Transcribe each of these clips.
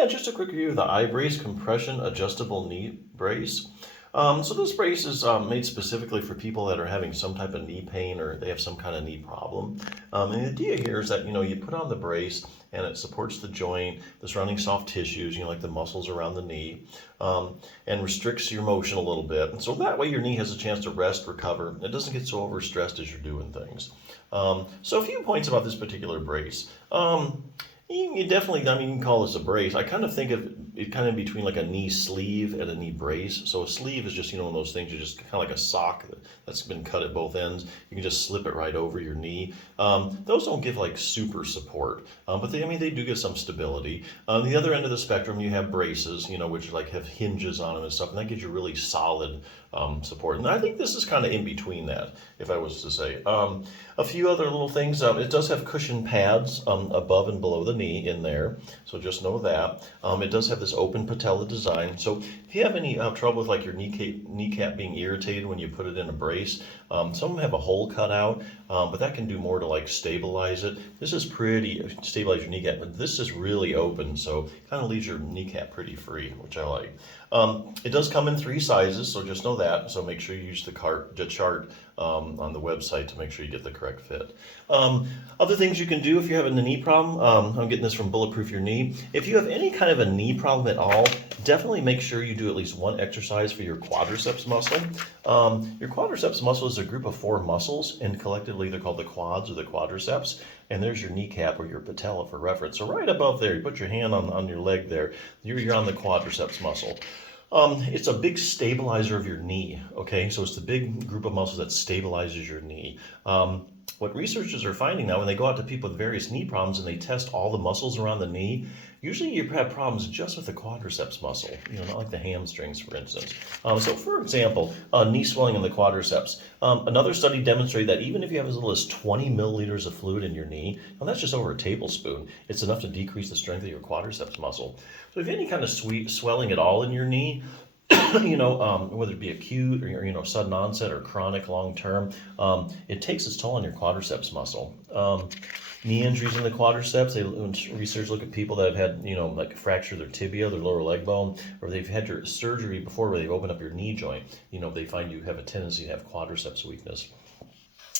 Yeah, just a quick review of the iBrace compression adjustable knee brace. So this brace is made specifically for people that are having some type of knee pain or they have some kind of knee problem. And the idea here is that, you put on the brace and it supports the joint, the surrounding soft tissues, like the muscles around the knee, and restricts your motion a little bit. And so that way your knee has a chance to rest, recover. It doesn't get so overstressed as you're doing things. So a few points about this particular brace. You definitely, you can call this a brace. I kind of think of it kind of between like a knee sleeve and a knee brace. So a sleeve is just, one of those things, you just kind of like a sock that's been cut at both ends. You can just slip it right over your knee. Those don't give like super support, but they do give some stability. On the other end of the spectrum, you have braces, which like have hinges on them and stuff, and that gives you really solid support. And I think this is kind of in between that, if I was to say. A few other little things. It does have cushion pads above and below the knee in there, so just know that. It does have this open patella design, so if you have any trouble with like your kneecap being irritated when you put it in a brace, some of them have a hole cut out, but that can do more to like stabilize it. This is pretty stabilize your kneecap, but this is really open, so it kind of leaves your kneecap pretty free, which I like. It does come in 3 sizes, so just know that. So make sure you use the chart on the website to make sure you get the correct fit. Other things you can do if you have a knee problem, I'm getting this from Bulletproof Your Knee. If you have any kind of a knee problem at all, definitely make sure you do at least one exercise for your quadriceps muscle. Your quadriceps muscle is a group of 4 muscles, and collectively they're called the quads or the quadriceps. And there's your kneecap or your patella for reference. So right above there, you put your hand on your leg there, you're on the quadriceps muscle. It's a big stabilizer of your knee, okay? So it's the big group of muscles that stabilizes your knee. What researchers are finding now when they go out to people with various knee problems and they test all the muscles around the knee, usually you have problems just with the quadriceps muscle, not like the hamstrings, for instance. So for example, knee swelling in the quadriceps. Another study demonstrated that even if you have as little as 20 milliliters of fluid in your knee, and that's just over a tablespoon, it's enough to decrease the strength of your quadriceps muscle. So if you have any kind of swelling at all in your knee, whether it be acute or sudden onset or chronic long term, it takes its toll on your quadriceps muscle. Knee injuries in the quadriceps, research look at people that have had, like fracture their tibia, their lower leg bone, or they've had your surgery before where they've opened up your knee joint. They find you have a tendency to have quadriceps weakness.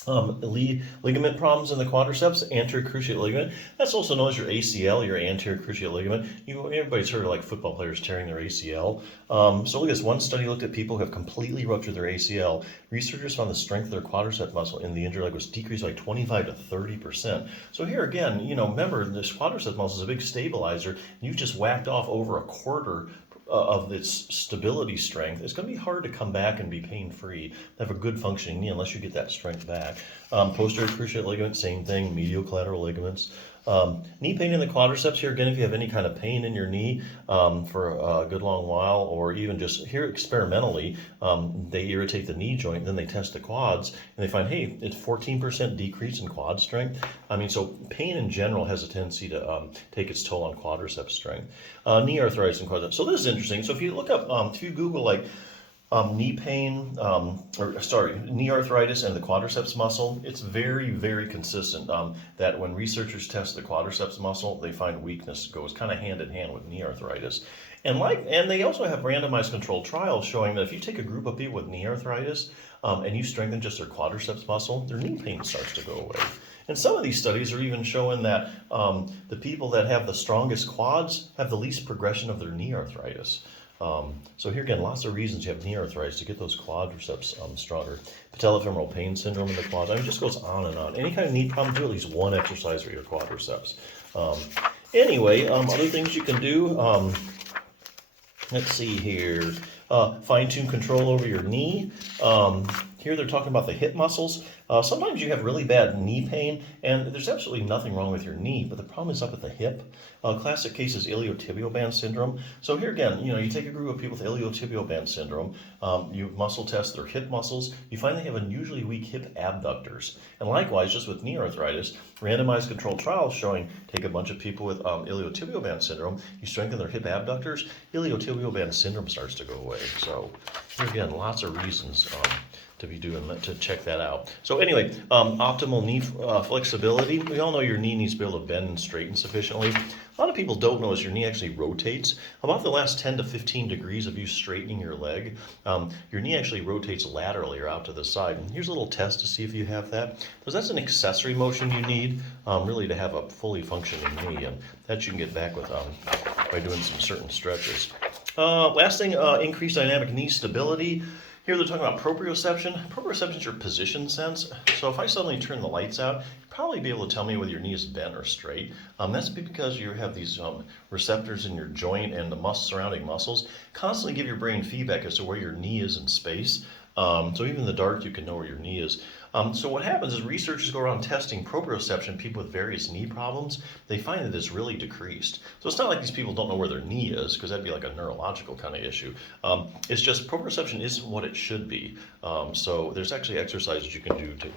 Ligament problems in the quadriceps, anterior cruciate ligament. That's also known as your ACL, your anterior cruciate ligament. Everybody's heard of like football players tearing their ACL. So look at this. One study looked at people who have completely ruptured their ACL. Researchers found the strength of their quadricep muscle in the injured leg was decreased by 25 to 30%. So here again, remember this quadricep muscle is a big stabilizer. You've just whacked off over a quarter of its stability strength. It's going to be hard to come back and be pain-free, have a good functioning knee unless you get that strength back. Posterior cruciate ligament, same thing, medial collateral ligaments. Knee pain in the quadriceps here, again, if you have any kind of pain in your knee for a good long while, or even just here experimentally, they irritate the knee joint, then they test the quads, and they find, hey, it's 14% decrease in quad strength. So pain in general has a tendency to take its toll on quadricep strength. Knee arthritis and quadriceps. So this is interesting. So if you look up, if you Google like knee pain, knee arthritis and the quadriceps muscle, it's very, very consistent that when researchers test the quadriceps muscle, they find weakness goes kind of hand in hand with knee arthritis. And they also have randomized controlled trials showing that if you take a group of people with knee arthritis and you strengthen just their quadriceps muscle, their knee pain starts to go away. And some of these studies are even showing that the people that have the strongest quads have the least progression of their knee arthritis. So here again, lots of reasons you have knee arthritis to get those quadriceps stronger. Patellofemoral pain syndrome in the quads. It just goes on and on. Any kind of knee problem, do at least one exercise for your quadriceps. Anyway, other things you can do. Let's see here. Fine-tune control over your knee. Here they're talking about the hip muscles. Sometimes you have really bad knee pain, and there's absolutely nothing wrong with your knee, but the problem is up at the hip. Classic case is iliotibial band syndrome. So here again, you take a group of people with iliotibial band syndrome, you muscle test their hip muscles, you find they have unusually weak hip abductors. And likewise, just with knee arthritis, randomized controlled trials showing take a bunch of people with iliotibial band syndrome, you strengthen their hip abductors, iliotibial band syndrome starts to go away. So here again, lots of reasons to check that out. So anyway, optimal knee flexibility. We all know your knee needs to be able to bend and straighten sufficiently. A lot of people don't know is your knee actually rotates. About the last 10 to 15 degrees of you straightening your leg, your knee actually rotates laterally or out to the side. And here's a little test to see if you have that. Because that's an accessory motion you need really to have a fully functioning knee. And that you can get back with by doing some certain stretches. Last thing, increased dynamic knee stability. Here they're talking about proprioception. Proprioception is your position sense. So if I suddenly turn the lights out, you'd probably be able to tell me whether your knee is bent or straight. That's because you have these receptors in your joint and the surrounding muscles constantly give your brain feedback as to where your knee is in space. So even in the dark, you can know where your knee is. So what happens is researchers go around testing proprioception, people with various knee problems. They find that it's really decreased. So it's not like these people don't know where their knee is, because that'd be like a neurological kind of issue. It's just proprioception isn't what it should be. So there's actually exercises you can do to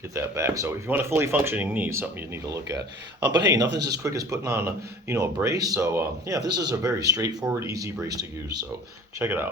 get that back. So if you want a fully functioning knee, it's something you need to look at. But hey, nothing's as quick as putting on a brace. So yeah, this is a very straightforward, easy brace to use. So check it out.